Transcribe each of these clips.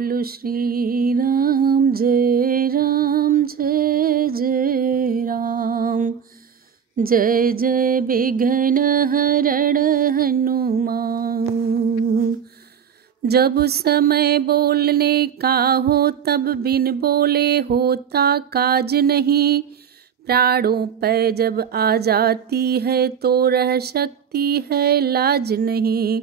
बोलो श्री राम जय जय राम। जय जय विघ्न हरण हनुमान। जब समय बोलने का हो तब बिन बोले होता काज नहीं। प्राणों पे जब आ जाती है तो रह सकती है लाज नहीं।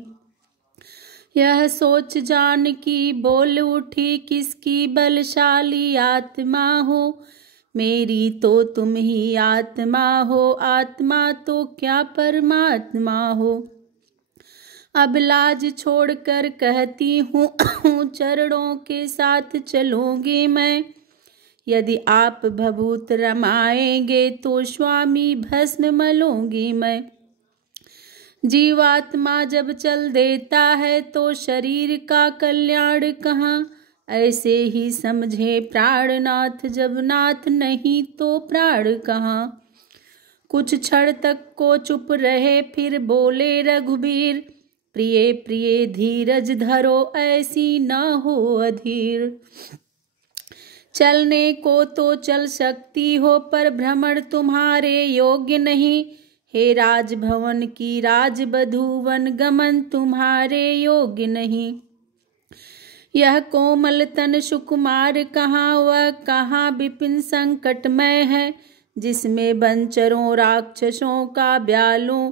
यह सोच जान की बोल उठी किसकी बलशाली आत्मा हो। मेरी तो तुम ही आत्मा हो, आत्मा तो क्या परमात्मा हो। अब लाज छोड़कर कहती हूँ चरणों के साथ चलूंगी मैं। यदि आप भभूत रमाएंगे तो स्वामी भस्म मलूंगी मैं। जीवात्मा जब चल देता है तो शरीर का कल्याण कहाँ। ऐसे ही समझे प्राणनाथ, जब नाथ नहीं तो प्राण कहाँ। कुछ क्षण तक को चुप रहे फिर बोले रघुबीर। प्रिय प्रिय धीरज धरो ऐसी न हो अधीर। चलने को तो चल सकती हो पर भ्रमण तुम्हारे योग्य नहीं। हे राजभवन की राजबधूवन गमन तुम्हारे योग्य नहीं। यह कोमल तन सुकुमार कहाँ, वह कहाँ विपिन संकटमय है। जिसमें बंचरों राक्षसों का, ब्यालों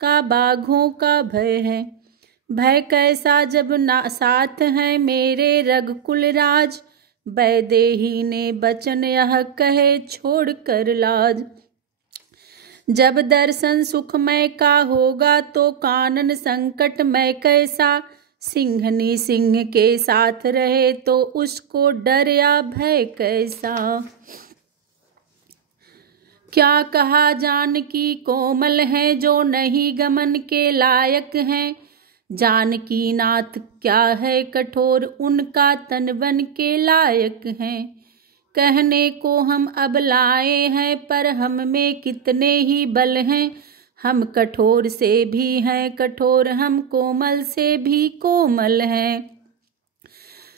का, बाघों का भय है। भय कैसा जब ना साथ हैं मेरे रघुकुल राज। वैदेही ने बचन यह कहे छोड़ कर लाज। जब दर्शन सुखमय का होगा तो कानन संकटमय कैसा। सिंहनी सिंह के साथ रहे तो उसको डर या भय कैसा। क्या कहा जानकी कोमल है जो नहीं गमन के लायक हैं। जानकी नाथ क्या है कठोर, उनका तन बन के लायक हैं। कहने को हम अब लाए हैं पर हम में कितने ही बल हैं। हम कठोर से भी हैं कठोर, हम कोमल से भी कोमल हैं।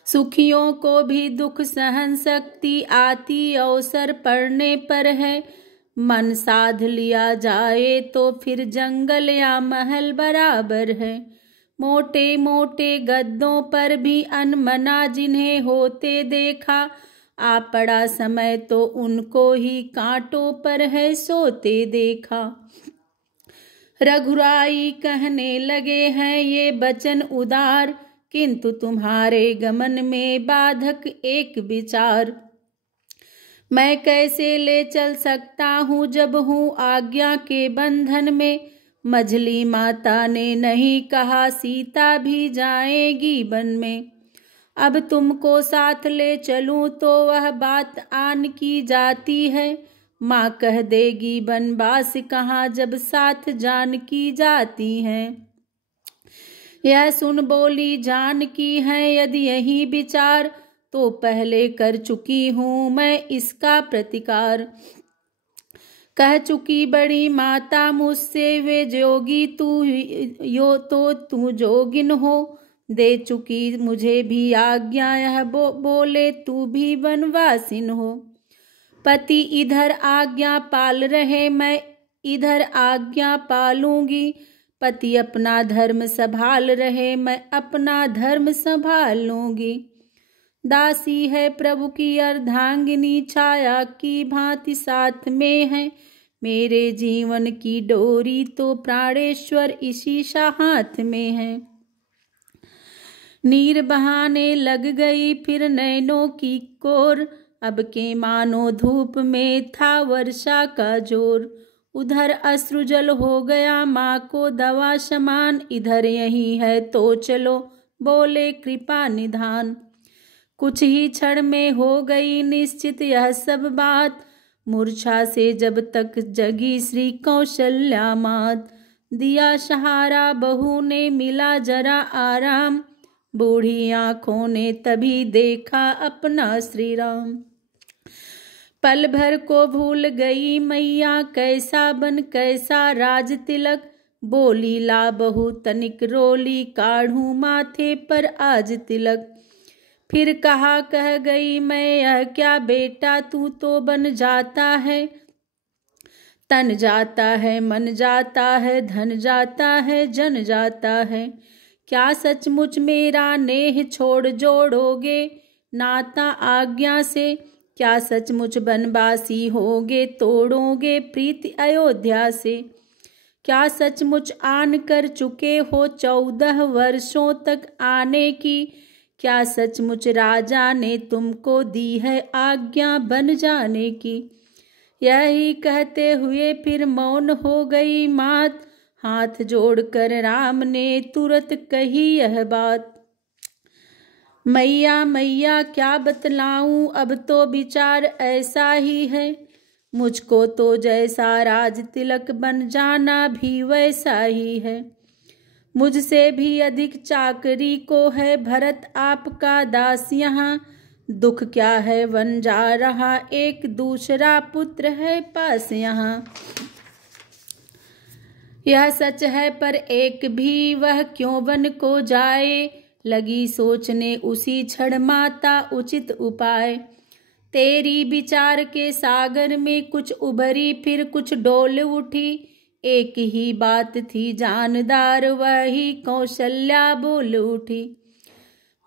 सुखियों को भी दुख सहन शक्ति आती अवसर पड़ने पर है। मन साध लिया जाए तो फिर जंगल या महल बराबर है। मोटे मोटे गद्दों पर भी अनमना जिन्हें होते देखा। आ पड़ा समय तो उनको ही कांटों पर है सोते देखा। रघुराई कहने लगे हैं ये वचन उदार, किंतु तुम्हारे गमन में बाधक एक विचार। मैं कैसे ले चल सकता हूँ जब हूँ आज्ञा के बंधन में। मझली माता ने नहीं कहा सीता भी जाएगी वन में। अब तुमको साथ ले चलूं तो वह बात आन की जाती है। माँ कह देगी बनवास कहाँ जब साथ जान की जाती है। यह सुन बोली जानकी है यदि यही विचार तो पहले कर चुकी हूँ मैं इसका प्रतिकार। कह चुकी बड़ी माता मुझसे वे जोगी तू यो तो तू जोगिन हो। दे चुकी मुझे भी आज्ञा यह बोले तू भी वनवासिन हो। पति इधर आज्ञा पाल रहे मैं इधर आज्ञा पालूंगी। पति अपना धर्म संभाल रहे मैं अपना धर्म संभाल लूंगी। दासी है प्रभु की अर्धांगिनी छाया की भांति साथ में है। मेरे जीवन की डोरी तो प्राणेश्वर इसी सा हाथ में है। नीर बहाने लग गई फिर नैनों की कोर। अब के मानो धूप में था वर्षा का जोर। उधर अश्रु जल हो गया माँ को दवा समान। इधर यही है तो चलो बोले कृपा निधान। कुछ ही क्षण में हो गई निश्चित यह सब बात। मूर्छा से जब तक जगी श्री कौशल्या मात। दिया सहारा बहू ने मिला जरा आराम। बूढ़ी आंखों ने तभी देखा अपना श्री राम। पल भर को भूल गई मैया कैसा बन कैसा राज तिलक। बोली ला बहू तनिक रोली काढ़ू माथे पर आज तिलक। फिर कहा कह गई मैं यह क्या बेटा, तू तो बन जाता है, तन जाता है, मन जाता है, धन जाता है, जन जाता है। क्या सचमुच मेरा नेह छोड़ जोड़ोगे नाता आज्ञा से? क्या सचमुच बनवासी होगे तोड़ोगे प्रीति अयोध्या से? क्या सचमुच आन कर चुके हो 14 वर्षों तक आने की? क्या सचमुच राजा ने तुमको दी है आज्ञा बन जाने की? यही कहते हुए फिर मौन हो गई मात। हाथ जोड़कर राम ने तुरंत कही यह बात, मैया मैया क्या बतलाऊं, अब तो विचार ऐसा ही है। मुझको तो जैसा राज तिलक बन जाना भी वैसा ही है। मुझसे भी अधिक चाकरी को है भरत आपका दास यहाँ। दुख क्या है बन जा रहा एक दूसरा पुत्र है पास यहाँ। यह सच है पर एक भी वह क्यों बन को जाए। लगी सोचने उसी क्षण माता उचित उपाय। तेरी विचार के सागर में कुछ उभरी फिर कुछ डोल उठी। एक ही बात थी जानदार वही कौशल्या बोल उठी।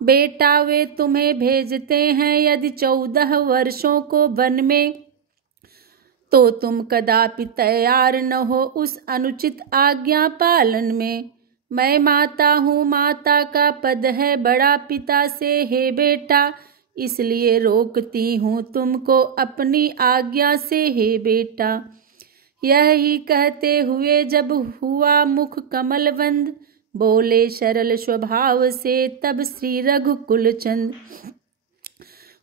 बेटा वे तुम्हें भेजते हैं यदि 14 वर्षों को वन में, तो तुम कदापि तैयार न हो उस अनुचित आज्ञा पालन में। मैं माता हूँ, माता का पद है बड़ा पिता से हे बेटा, इसलिए रोकती हूँ तुमको अपनी आज्ञा से हे बेटा। यही कहते हुए जब हुआ मुख कमलवंद, बोले सरल स्वभाव से तब श्री रघुकुल चंद।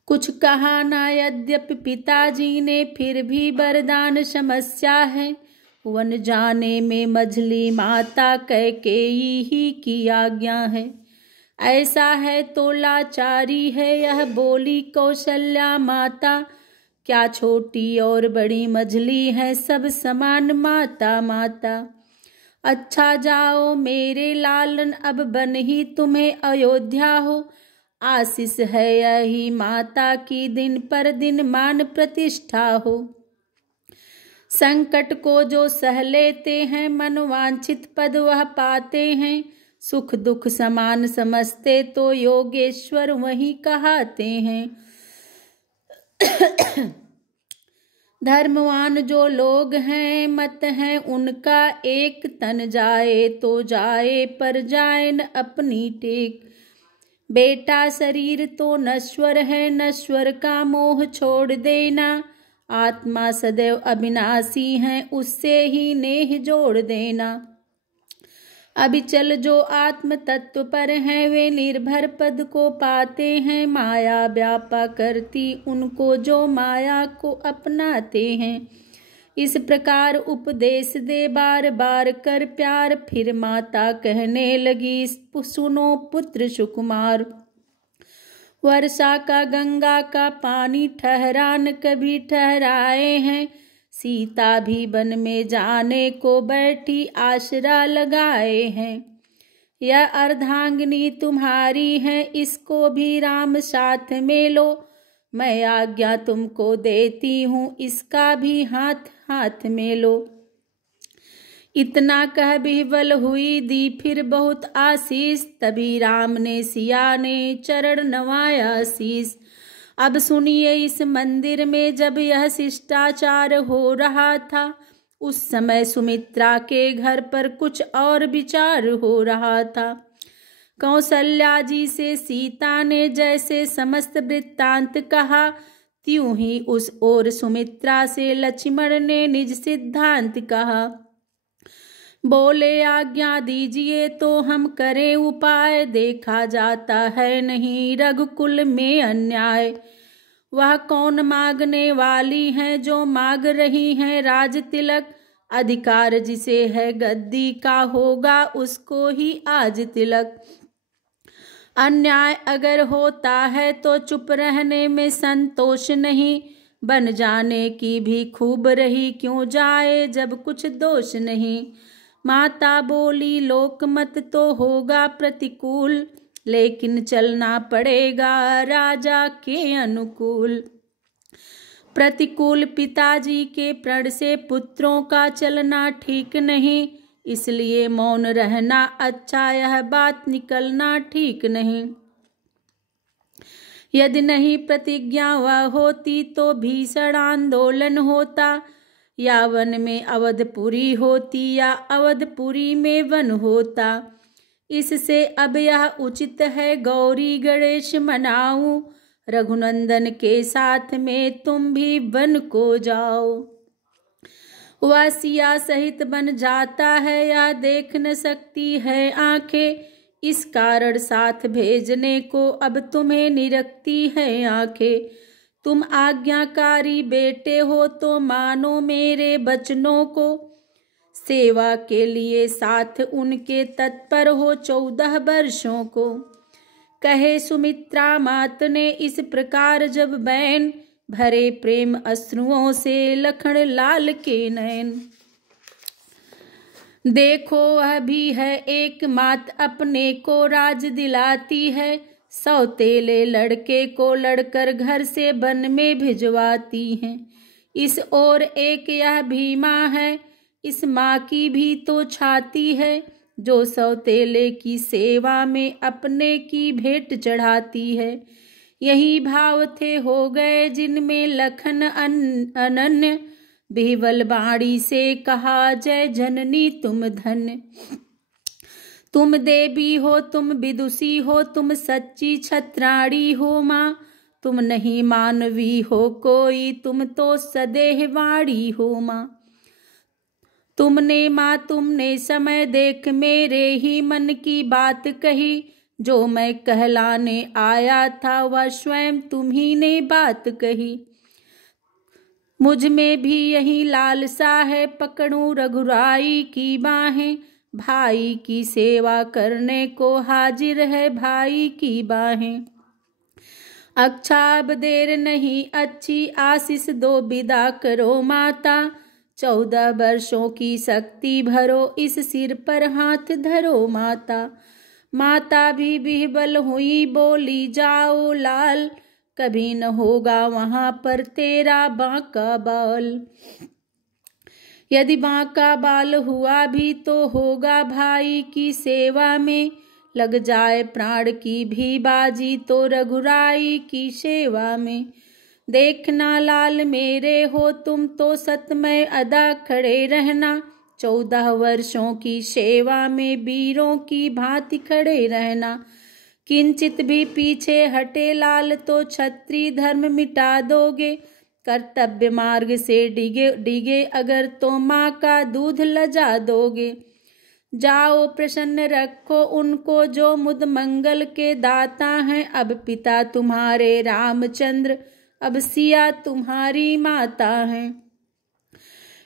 कुछ कहा ना यद्यपि पिताजी ने, फिर भी वरदान समस्या है। वन जाने में मझली माता कैकेयी ही की आज्ञा है। ऐसा है तो लाचारी है यह बोली कौशल्या माता। क्या छोटी और बड़ी मझली है सब समान माता माता। अच्छा जाओ मेरे लालन अब बन ही तुम्हें अयोध्या हो। आशीष है यही माता की दिन पर दिन मान प्रतिष्ठा हो। संकट को जो सह लेते हैं मनवांछित पद वह पाते हैं। सुख दुख समान समझते तो योगेश्वर वही कहाते हैं। धर्मवान जो लोग हैं मत हैं उनका एक, तन जाए तो जाए पर जाए न अपनी टेक। बेटा शरीर तो नश्वर है, नश्वर का मोह छोड़ देना। आत्मा सदैव अविनाशी है, उससे ही नेह जोड़ देना। अभिचल जो आत्म तत्व पर हैं वे निर्भर पद को पाते हैं। माया व्यापा करती उनको जो माया को अपनाते हैं। इस प्रकार उपदेश दे बार बार कर प्यार, फिर माता कहने लगी सुनो पुत्र सुकुमार। वर्षा का गंगा का पानी ठहरा न कभी ठहराए हैं। सीता भी वन में जाने को बैठी आसरा लगाए हैं। यह अर्धांगिनी तुम्हारी है इसको भी राम साथ में लो। मैं आज्ञा तुमको देती हूँ इसका भी हाथ हाथ में लो। इतना कह बिह्वल हुई दी फिर बहुत आशीष, तभी राम ने सिया ने चरण नवाया शीश। अब सुनिए इस मंदिर में जब यह शिष्टाचार हो रहा था, उस समय सुमित्रा के घर पर कुछ और विचार हो रहा था। कौशल्या जी से सीता ने जैसे समस्त वृत्तांत कहा, त्यों ही उस ओर सुमित्रा से लक्ष्मण ने निज सिद्धांत कहा। बोले आज्ञा दीजिए तो हम करें उपाय, देखा जाता है नहीं रघुकुल में अन्याय। वह कौन मांगने वाली हैं जो मांग रही हैं राज तिलक। अधिकार जिसे है गद्दी का होगा उसको ही आज तिलक। अन्याय अगर होता है तो चुप रहने में संतोष नहीं। बन जाने की भी खूब रही क्यों जाए जब कुछ दोष नहीं। माता बोली लोकमत तो होगा प्रतिकूल, लेकिन चलना पड़ेगा राजा के अनुकूल। प्रतिकूल पिताजी के प्रण से पुत्रों का चलना ठीक नहीं, इसलिए मौन रहना अच्छा, यह बात निकलना ठीक नहीं। यदि नहीं प्रतिज्ञा वह होती तो भीषण आंदोलन होता, या वन में अवधपुरी होती या अवधपुरी में वन होता। इससे अब यह उचित है गौरी गणेश मनाऊं, रघुनंदन के साथ में तुम भी वन को जाओ। वह सिया सहित बन जाता है या देख न सकती है आंखें, इस कारण साथ भेजने को अब तुम्हें निरखती है आंखें। तुम आज्ञाकारी बेटे हो तो मानो मेरे बचनों को, सेवा के लिए साथ उनके तत्पर हो 14 वर्षों को। कहे सुमित्रा मात ने इस प्रकार जब बैन, भरे प्रेम अश्रुओं से लखन लाल के नैन। देखो वह भी है एक मात अपने को राज दिलाती है, सौतेले लड़के को लड़कर घर से वन में भिजवाती हैं। इस ओर एक यह भी माँ है, इस माँ की भी तो छाती है, जो सौतेले की सेवा में अपने की भेंट चढ़ाती है। यही भाव थे हो गए जिनमें लखन अनन्य, बिहवल बाणी से कहा जय जननी तुम धन्य। तुम देवी हो तुम विदुषी हो तुम सच्ची छत्राणी हो माँ, तुम नहीं मानवी हो कोई तुम तो सदेह वाणी हो माँ। तुमने माँ तुमने समय देख मेरे ही मन की बात कही, जो मैं कहलाने आया था वह स्वयं तुम्ही ने बात कही। मुझ में भी यही लालसा है पकड़ूं रघुराई की बाहें, भाई की सेवा करने को हाजिर है भाई की बाहें। अच्छा अब देर नहीं अच्छी आशीष दो विदा करो माता, 14 वर्षों की शक्ति भरो इस सिर पर हाथ धरो माता। माता भी विह्वल हुई बोली जाओ लाल, कभी न होगा वहां पर तेरा बांका बाल। यदि बांका बाल हुआ भी तो होगा भाई की सेवा में, लग जाए प्राण की भी बाजी तो रघुराई की सेवा में। देखना लाल मेरे हो तुम तो सतमय अदा खड़े रहना, 14 वर्षों की सेवा में वीरों की भांति खड़े रहना। किंचित भी पीछे हटे लाल तो क्षत्रिय धर्म मिटा दोगे, कर्तव्य मार्ग से डिगे अगर तो माँ का दूध लजा दोगे। जाओ प्रसन्न रखो उनको जो मुद मंगल के दाता हैं, अब पिता तुम्हारे रामचंद्र अब सिया तुम्हारी माता हैं।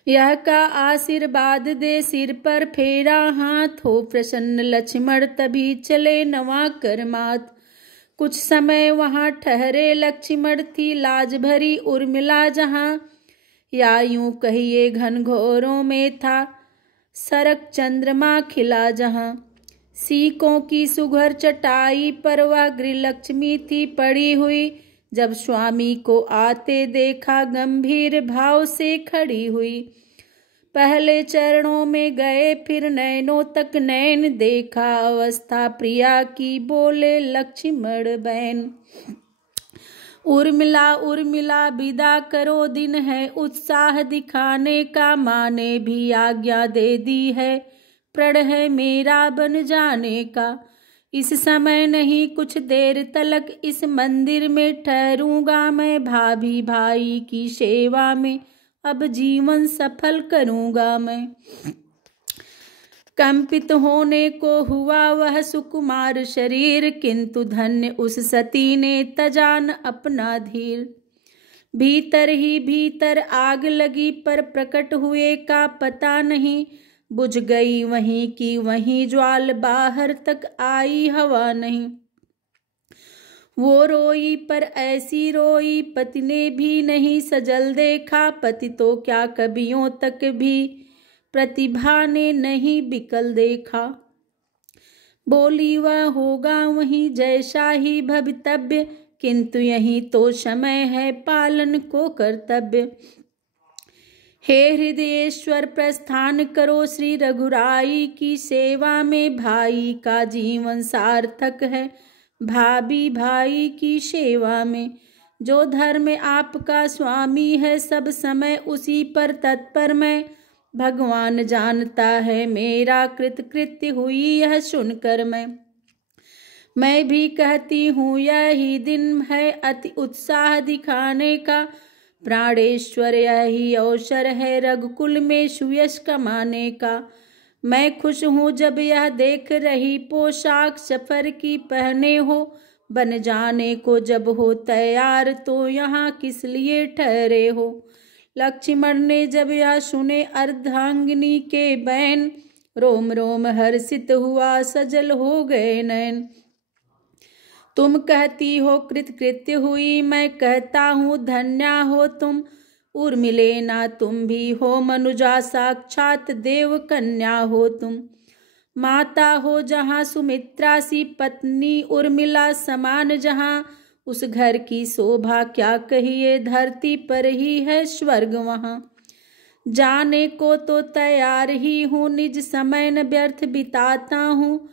यह का आशीर्वाद दे सिर पर फेरा हाथ, हो प्रसन्न लक्ष्मण तभी चले नवा कर मात। कुछ समय वहां ठहरे लक्ष्मण थी लाज भरी उर्मिला जहां, या यूं कहिए घनघोरों में था सरक चंद्रमा खिला जहां। सीकों की सुघर चटाई पर वह गृहलक्ष्मी थी पड़ी हुई, जब स्वामी को आते देखा गंभीर भाव से खड़ी हुई। पहले चरणों में गए फिर नैनों तक नैन देखा, अवस्था प्रिया की बोले लक्ष्मण बैन। उर्मिला उर्मिला विदा करो दिन है उत्साह दिखाने का, माँ ने भी आज्ञा दे दी है प्रण है मेरा बन जाने का। इस समय नहीं कुछ देर तलक इस मंदिर में ठहरूंगा मैं, भाभी भाई की सेवा में अब जीवन सफल करूंगा मैं। कंपित होने को हुआ वह सुकुमार शरीर, किंतु धन्य उस सती ने तजान अपना धीर। भीतर ही भीतर आग लगी पर प्रकट हुए का पता नहीं, बुझ गई वहीं की वहीं ज्वाल बाहर तक आई हवा नहीं। वो रोई पर ऐसी रोई पति ने भी नहीं सजल देखा, पति तो क्या कवियों तक भी प्रतिभा ने नहीं बिकल देखा। बोली वह होगा वहीं जैसा ही भवितव्य, किंतु यही तो समय है पालन को कर्तव्य। हे हृदयेश्वर प्रस्थान करो श्री रघुराई की सेवा में, भाई का जीवन सार्थक है भाभी भाई की सेवा में। जो धर्म आपका स्वामी है सब समय उसी पर तत्पर मैं, भगवान जानता है मेरा कृतकृत्य हुई यह सुनकर मैं भी कहती हूँ यही दिन है अति उत्साह दिखाने का, प्राणेश्वर यही अवसर है रघुकुल में सुयश कमाने का। मैं खुश हूँ जब यह देख रही पोशाक सफर की पहने हो, बन जाने को जब हो तैयार तो यहाँ किस लिए ठहरे हो। लक्ष्मण ने जब यह सुने अर्धांगिनी के बैन, रोम रोम हर्षित हुआ सजल हो गए नैन। तुम कहती हो कृतकृत्य हुई, मैं कहता हूँ धन्या हो तुम, उर्मिले ना तुम भी हो मनुजा साक्षात देव कन्या हो तुम। माता हो जहाँ सुमित्रा सी पत्नी उर्मिला समान जहाँ, उस घर की शोभा क्या कहिए धरती पर ही है स्वर्ग वहाँ। जाने को तो तैयार ही हूँ निज समय न व्यर्थ बिताता हूँ,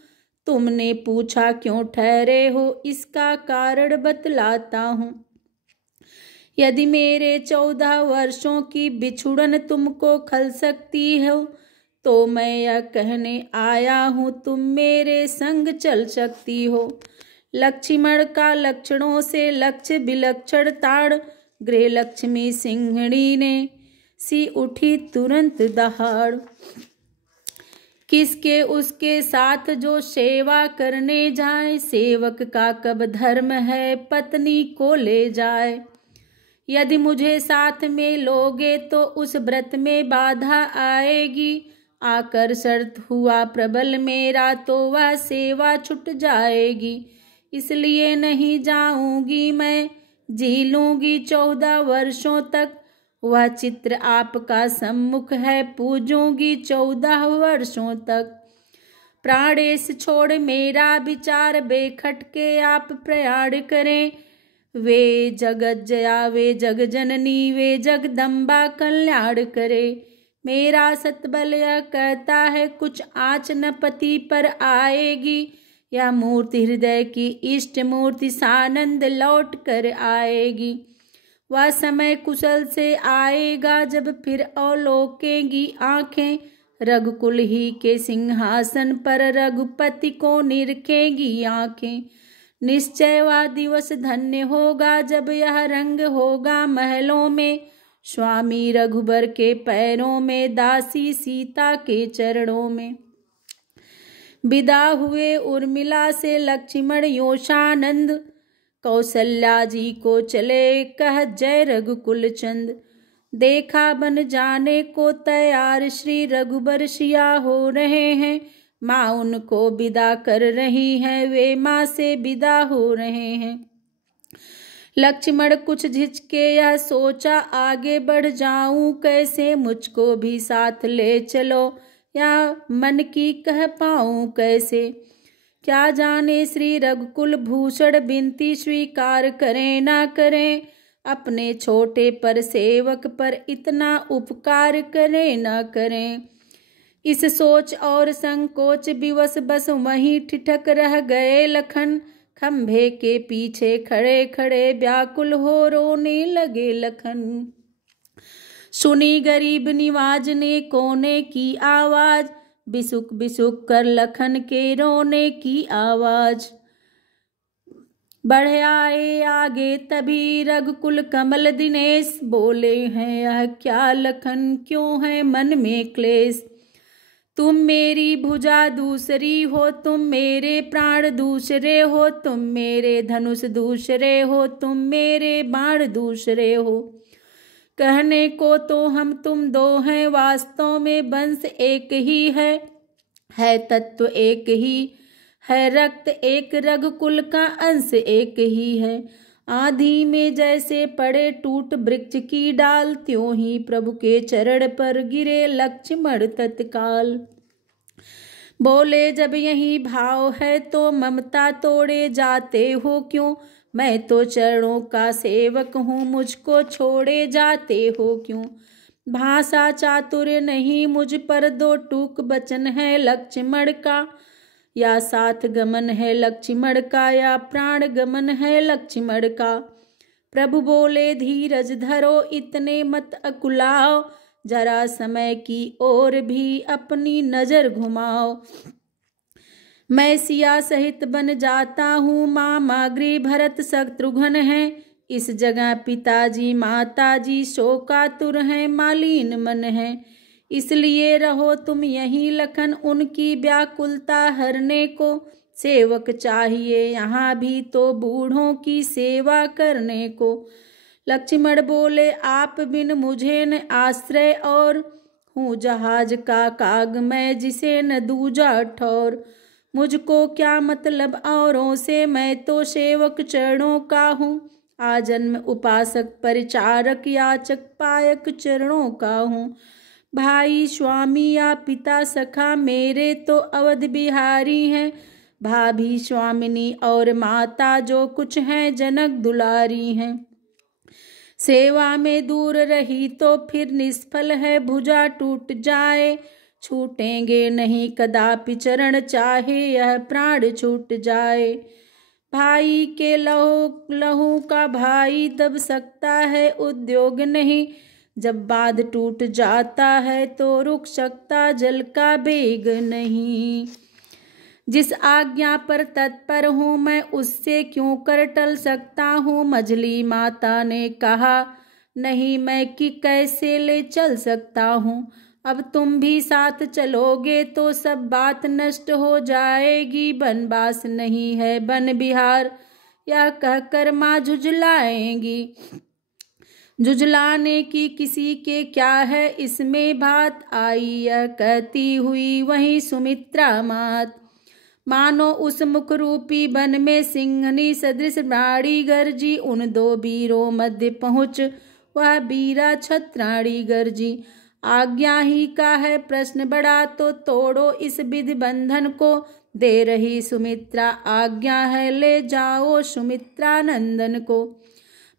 तुमने पूछा क्यों ठहरे हो इसका कारण बतलाता हूँ। यदि मेरे 14 वर्षों की बिछुड़न तुमको खल सकती हो, तो मैं यह कहने आया हूँ तुम मेरे संग चल सकती हो। लक्ष्मण का लक्षणों से लक्ष्य विलक्षण ताड़, गृह लक्ष्मी सिंहणी ने सी उठी तुरंत दहाड़। किसके उसके साथ जो सेवा करने जाए, सेवक का कब धर्म है पत्नी को ले जाए। यदि मुझे साथ में लोगे तो उस व्रत में बाधा आएगी, आकर शर्त हुआ प्रबल मेरा तो वह सेवा छूट जाएगी। इसलिए नहीं जाऊंगी मैं, जी लूंगी 14 वर्षों तक, वह चित्र आपका सम्मुख है पूजूंगी 14 वर्षों तक। प्राणेश छोड़ मेरा विचार बेखटके आप प्रयाण करें, वे जगत जया वे जग जननी वे जगदम्बा कल्याण करे। मेरा सतबल यह कहता है कुछ आँच न पति पर आएगी, यह मूर्ति हृदय की इष्ट मूर्ति सानंद लौट कर आएगी। वह समय कुशल से आएगा जब फिर अवलोकेंगी आंखें, रघुकुल ही के सिंहासन पर रघुपति को निरखेंगी आंखें। निश्चय वह दिवस धन्य होगा जब यह रंग होगा महलों में, स्वामी रघुबर के पैरों में दासी सीता के चरणों में। विदा हुए उर्मिला से लक्ष्मण योशानंद, कौशल्या जी को चले कह जय रघुकुल चंद। देखा बन जाने को तैयार श्री रघुबर सिया हो रहे हैं, माँ उनको विदा कर रही हैं वे माँ से विदा हो रहे हैं। लक्ष्मण कुछ झिझके यह सोचा आगे बढ़ जाऊं कैसे, मुझको भी साथ ले चलो या मन की कह पाऊं कैसे। क्या जाने श्री रघुकुल भूषण बिनती स्वीकार करें ना करें, अपने छोटे पर सेवक पर इतना उपकार करें ना करें। इस सोच और संकोच विवश बस वहीं ठिठक रह गए लखन, खंभे के पीछे खड़े खड़े व्याकुल हो रोने लगे लखन। सुनी गरीब निवाज ने कोने की आवाज, बिसुक बिसुक कर लखन के रोने की आवाज। बढ़ आए आगे तभी रघुकुल कमल दिनेश, बोले हैं यह क्या लखन क्यों है मन में क्लेश। तुम मेरी भुजा दूसरी हो तुम मेरे प्राण दूसरे हो, तुम मेरे धनुष दूसरे हो तुम मेरे बाण दूसरे हो। कहने को तो हम तुम दो हैं वास्तव में वंश एक ही है तत्व एक ही है, रक्त एक रघुकुल का अंश एक ही है। आंधी में जैसे पड़े टूट वृक्ष की डाल, त्यों ही प्रभु के चरण पर गिरे लक्ष्मण तत्काल। बोले जब यही भाव है तो ममता तोड़े जाते हो क्यों? मैं तो चरणों का सेवक हूँ, मुझको छोड़े जाते हो क्यों? भाषा चातुर्य नहीं मुझ पर, दो टूक बचन है लक्ष्मण का। या साथ गमन है लक्ष्मण का, या प्राण गमन है लक्ष्मण का। प्रभु बोले धीरज धरो, इतने मत अकुलाओ, जरा समय की ओर भी अपनी नजर घुमाओ। मैं सिया सहित बन जाता हूँ, मामा गृह भरत शत्रुघ्न हैं। इस जगह पिताजी माताजी शोकातुर हैं, मालिन मन है। इसलिए रहो तुम यहीं लखन, उनकी व्याकुलता हरने को। सेवक चाहिए यहाँ भी तो बूढ़ों की सेवा करने को। लक्ष्मण बोले आप बिन मुझे न आश्रय और, हूँ जहाज का काग मैं जिसे न दूजा ठौर। मुझको क्या मतलब औरों से, मैं तो सेवक चरणों का हूँ। आजन्म उपासक परिचारक याचक पायक चरणों का हूँ। भाई स्वामी या पिता सखा मेरे तो अवध बिहारी हैं। भाभी स्वामिनी और माता जो कुछ हैं जनक दुलारी हैं। सेवा में दूर रही तो फिर निष्फल है, भुजा टूट जाए छूटेंगे नहीं कदापि चरण, चाहे यह प्राण छूट जाए। भाई के लहू का भाई दब सकता है, उद्योग नहीं। जब बांध टूट जाता है तो रुक सकता जल का वेग नहीं। जिस आज्ञा पर तत्पर हूँ मैं, उससे क्यों कर टल सकता हूँ। मझली माता ने कहा नहीं मैं कि कैसे ले चल सकता हूँ। अब तुम भी साथ चलोगे तो सब बात नष्ट हो जाएगी। बनवास नहीं है बन बिहार, या कहकर माँ झुझलाएंगी। झुझलाने की किसी के क्या है, इसमें बात आई यह कहती हुई वहीं सुमित्रा मात। मानो उस मुख रूपी वन में सिंहनी सदृश नाड़ी गर्जी। उन दो वीरों मध्य पहुँच वह बीरा छत्राणी गर्जी। आज्ञा ही का है प्रश्न बड़ा, तो तोड़ो इस विधि बंधन को। दे रही सुमित्रा आज्ञा है, ले जाओ सुमित्रा नंदन को।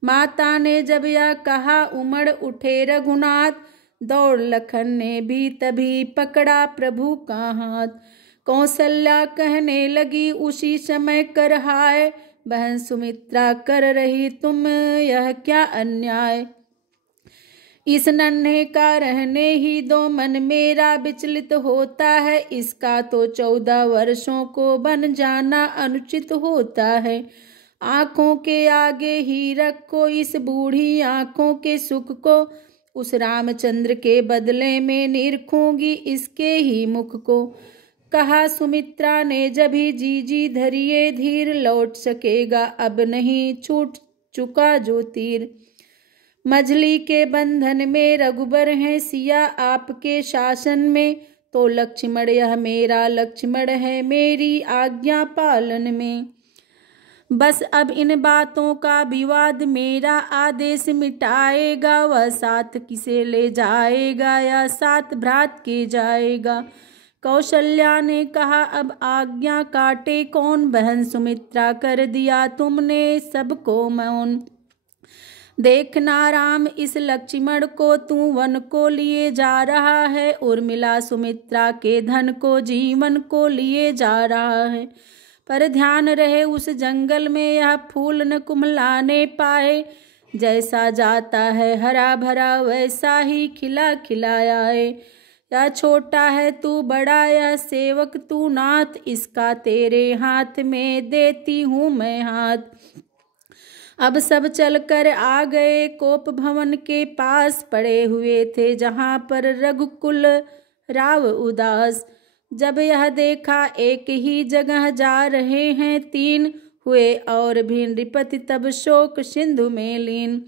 माता ने जब यह कहा उमड़ उठे रघुनाथ, दौड़ लखन ने भी तभी पकड़ा प्रभु का हाथ। कौशल्या कहने लगी उसी समय कर हाय, बहन सुमित्रा कर रही तुम यह क्या अन्याय। इस नन्हे का रहने ही दो, मन मेरा विचलित होता है। इसका तो 14 वर्षों को बन जाना अनुचित होता है। आँखों के आगे ही रखो इस बूढ़ी आँखों के सुख को। उस रामचंद्र के बदले में निरखूंगी इसके ही मुख को। कहा सुमित्रा ने जभी जी धरिए धीर, लौट सकेगा अब नहीं छूट चुका जो तीर। मझली के बंधन में रघुबर हैं सिया आपके शासन में, तो लक्ष्मण यह मेरा लक्ष्मण है मेरी आज्ञा पालन में। बस अब इन बातों का विवाद मेरा आदेश मिटाएगा। वह साथ किसे ले जाएगा या साथ भ्रात के जाएगा। कौशल्या ने कहा अब आज्ञा काटे कौन, बहन सुमित्रा कर दिया तुमने सबको मौन। देखना राम इस लक्ष्मण को, तू वन को लिए जा रहा है। उर्मिला सुमित्रा के धन को जीवन को लिए जा रहा है। पर ध्यान रहे उस जंगल में यह फूल न कुम्हलाने पाए। जैसा जाता है हरा भरा वैसा ही खिला खिलाया है। या छोटा है तू बड़ा यह सेवक तू नाथ, इसका तेरे हाथ में देती हूँ मैं हाथ। अब सब चलकर आ गए कोप भवन के पास, पड़े हुए थे जहाँ पर रघुकुल राव उदास। जब यह देखा एक ही जगह जा रहे हैं तीन, हुए और भी नृपति तब शोक सिंधु में लीन।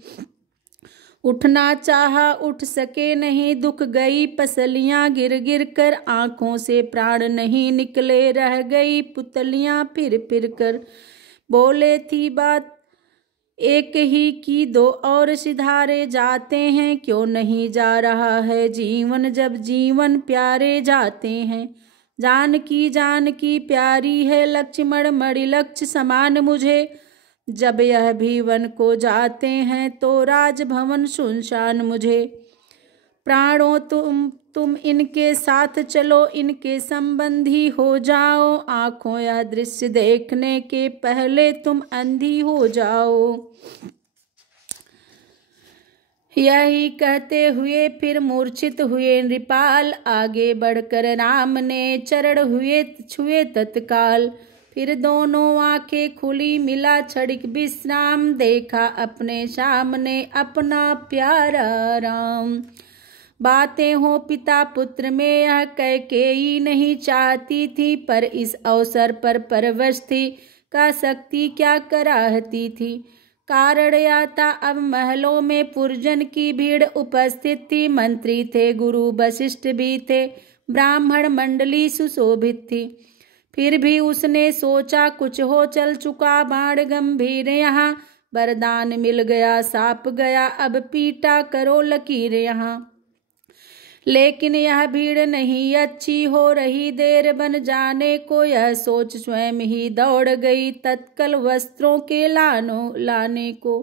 उठना चाहा उठ सके नहीं, दुख गई पसलियां गिर गिर कर। आंखों से प्राण नहीं निकले रह गई पुतलियां फिर फिर कर। बोले थी बात एक ही की दो और सिधारे जाते हैं, क्यों नहीं जा रहा है जीवन जब जीवन प्यारे जाते हैं। जानकी प्यारी है, लक्ष्मण मणि लक्ष्य समान मुझे। जब यह भी वन को जाते हैं तो राजभवन सुनसान मुझे। प्राणों तुम इनके साथ चलो, इनके संबंधी हो जाओ। आंखों यह दृश्य देखने के पहले तुम अंधी हो जाओ। यही कहते हुए फिर मूर्छित हुए नृपाल। आगे बढ़कर राम ने चरण हुए छुए तत्काल। फिर दोनों आंखें खुली, मिला क्षणिक विश्राम। देखा अपने सामने अपना प्यारा राम। बातें हो पिता पुत्र में यह कैकेयी नहीं चाहती थी, पर इस अवसर पर परवश थी। का शक्ति क्या कराहती थी। कारण यह था अब महलों में पुरजन की भीड़ उपस्थित थी। मंत्री थे, गुरु वशिष्ठ भी थे, ब्राह्मण मंडली सुशोभित थी। फिर भी उसने सोचा कुछ हो चल चुका बाण गंभीर। यहाँ वरदान मिल गया, साप गया, अब पीटा करो लकीर यहाँ। लेकिन यह भीड़ नहीं अच्छी, हो रही देर बन जाने को। यह सोच स्वयं ही दौड़ गई तत्काल वस्त्रों के लाने को।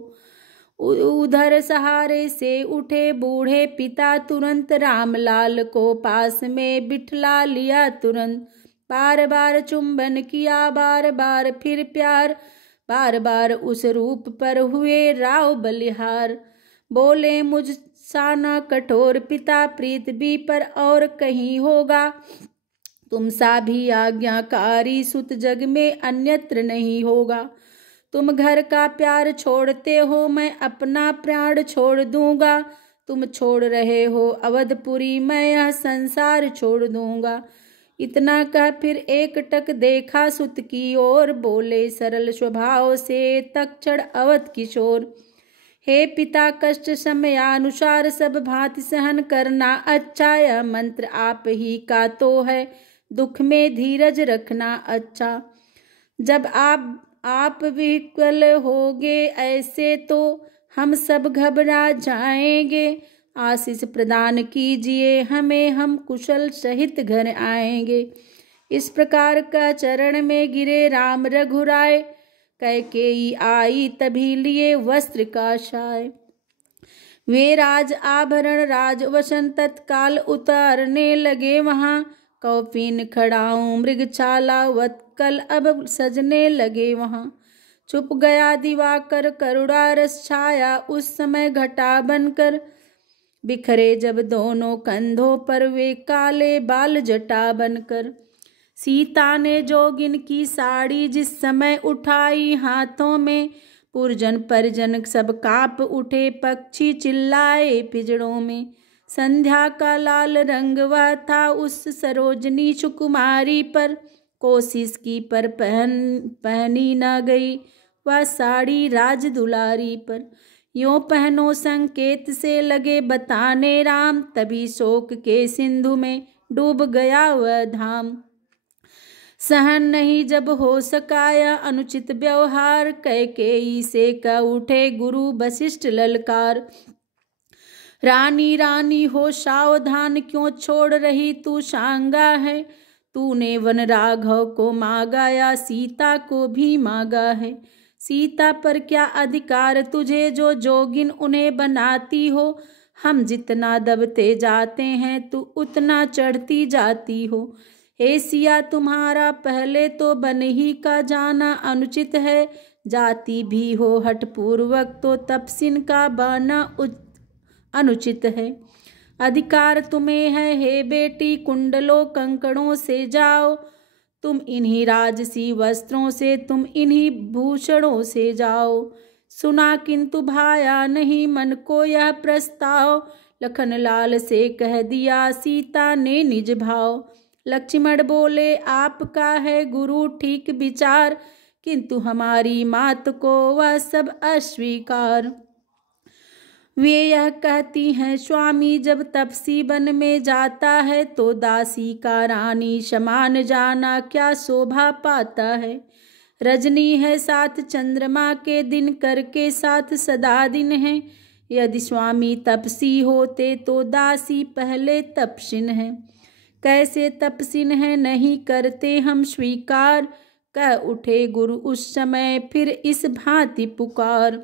उधर सहारे से उठे बूढ़े पिता, तुरंत रामलाल को पास में बिठला लिया तुरंत। बार बार चुंबन किया, बार बार फिर प्यार, बार बार उस रूप पर हुए राव बलिहार। बोले मुझ साना कठोर पिता, प्रीत भी पर और कहीं होगा। तुम सा भी आज्ञाकारी सुत जग में अन्यत्र नहीं होगा। तुम घर का प्यार छोड़ते हो, मैं अपना प्राण छोड़ दूंगा। तुम छोड़ रहे हो अवधपुरी, मैं यह संसार छोड़ दूंगा। इतना कह फिर एकटक देखा सुत की ओर। बोले सरल स्वभाव से तक्षण अवध किशोर। हे पिता, कष्ट समयानुसार सब भांति सहन करना अच्छा। यह मंत्र आप ही का तो है, दुख में धीरज रखना अच्छा। जब आप विकल होगे ऐसे तो हम सब घबरा जाएंगे। आशीष प्रदान कीजिए हमें, हम कुशल सहित घर आएंगे। इस प्रकार का चरण में गिरे राम रघुराय। कैकेयी आई तभी लिए वस्त्र का साय। वे राज आभरण राज वसन तत्काल उतारने लगे वहां। कौपीन खड़ाऊं मृगछाला वत्कल अब सजने लगे वहां। छुप गया दिवाकर करुणा रस छाया, उस समय घटा बनकर। बिखरे जब दोनों कंधों पर वे काले बाल जटा बनकर। सीता ने जोगिन की साड़ी जिस समय उठाई हाथों में। पुरजन परिजन सब कांप उठे, पक्षी चिल्लाए पिंजड़ों में। संध्या का लाल रंग वह था उस सरोजनी सुकुमारी पर। कोशिश की पर पहनी न गई वह साड़ी राज दुलारी पर। यों पहनो संकेत से लगे बताने राम, तभी शोक के सिंधु में डूब गया वह धाम। सहन नहीं जब हो सका यह अनुचित व्यवहार, कैकेयी से कह उठे गुरु वशिष्ठ ललकार। रानी रानी हो सावधान, क्यों छोड़ रही तू शांगा है। तूने वन राघव को मांगा या सीता को भी मांगा है। सीता पर क्या अधिकार तुझे, जो जोगिन उन्हें बनाती हो। हम जितना दबते जाते हैं तू उतना चढ़ती जाती हो। हे सिया, तुम्हारा पहले तो बन ही का जाना अनुचित है। जाति भी हो हठपूर्वक तो तपसिन का बाना अनुचित है। अधिकार तुम्हें है हे बेटी, कुंडलों कंकड़ों से जाओ। तुम इन्हीं राजसी वस्त्रों से, तुम इन्हीं भूषणों से जाओ। सुना किंतु भाया नहीं मन को यह प्रस्ताव। लखनलाल से कह दिया सीता ने निज भाव। लक्ष्मण बोले आपका है गुरु ठीक विचार, किंतु हमारी मात को वह सब अस्वीकार। वे यह कहती हैं स्वामी, जब तपसी वन में जाता है तो दासी का रानी समान जाना क्या शोभा पाता है। रजनी है साथ चंद्रमा के, दिन करके साथ सदा दिन है। यदि स्वामी तपसी होते तो दासी पहले तपसिन है। कैसे तपस्विन है नहीं करते हम स्वीकार। कह उठे गुरु उस समय फिर इस भांति पुकार।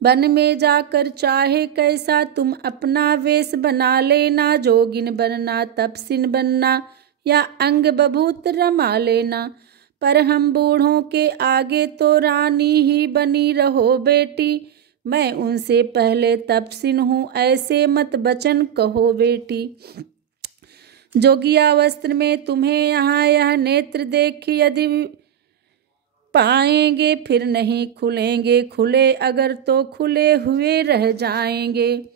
वन में जाकर चाहे कैसा तुम अपना वेश बना लेना, जोगिन बनना तपस्विन बनना या अंग बभूत रमा लेना। पर हम बूढ़ों के आगे तो रानी ही बनी रहो बेटी, मैं उनसे पहले तपस्विन हूँ ऐसे मत बचन कहो बेटी। जोगिया वस्त्र में तुम्हें यहाँ यह नेत्र देख यदि पाएंगे, फिर नहीं खुलेंगे, खुले अगर तो खुले हुए रह जाएंगे।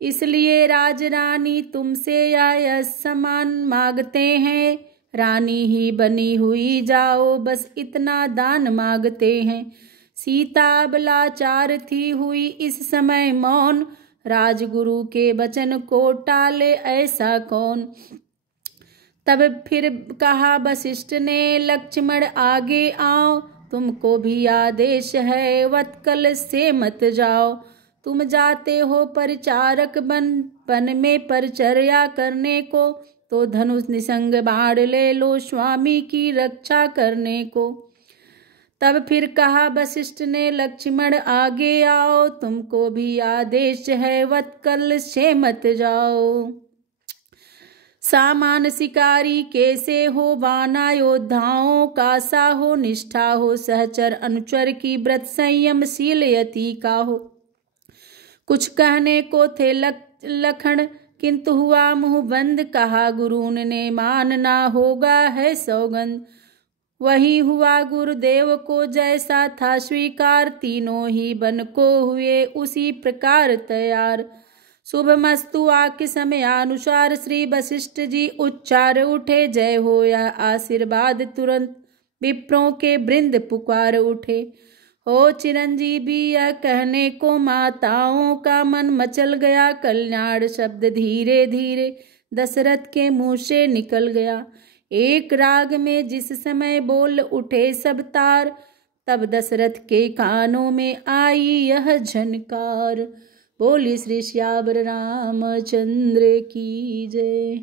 इसलिए राज रानी तुमसे यह समान मांगते हैं, रानी ही बनी हुई जाओ बस इतना दान मांगते हैं। सीता बलाचार थी हुई इस समय मौन, राजगुरु के वचन को टाले ऐसा कौन। तब फिर कहा वशिष्ठ ने लक्ष्मण आगे आओ, तुमको भी आदेश है वत्कल से मत जाओ। तुम जाते हो परिचारक वन में परिचर्या करने को, तो धनुष निसंग बाण ले लो स्वामी की रक्षा करने को। तब फिर कहा वशिष्ठ ने लक्ष्मण आगे आओ, तुमको भी आदेश है वत्कल से मत जाओ। सामान शिकारी कैसे हो वाना योद्धाओं का सा हो, निष्ठा हो सहचर अनुचर की व्रत संयमशील यति का हो। कुछ कहने को थे लखन किंतु हुआ मुंह बंद, कहा गुरु ने मानना होगा है सौगंध। वही हुआ गुरुदेव को जैसा था स्वीकार, तीनों ही बन को हुए उसी प्रकार तैयार। शुभ मस्तु आके समयानुसार श्री वशिष्ठ जी उच्चार उठे, जय हो यह आशीर्वाद तुरंत विप्रों के वृंद पुकार उठे। हो चिरंजीवी यह कहने को माताओं का मन मचल गया, कल्याण शब्द धीरे धीरे दशरथ के मुंह से निकल गया। एक राग में जिस समय बोल उठे सब तार, तब दशरथ के कानों में आई यह झनकार। बोली श्री श्यावर रामचंद्र की जय।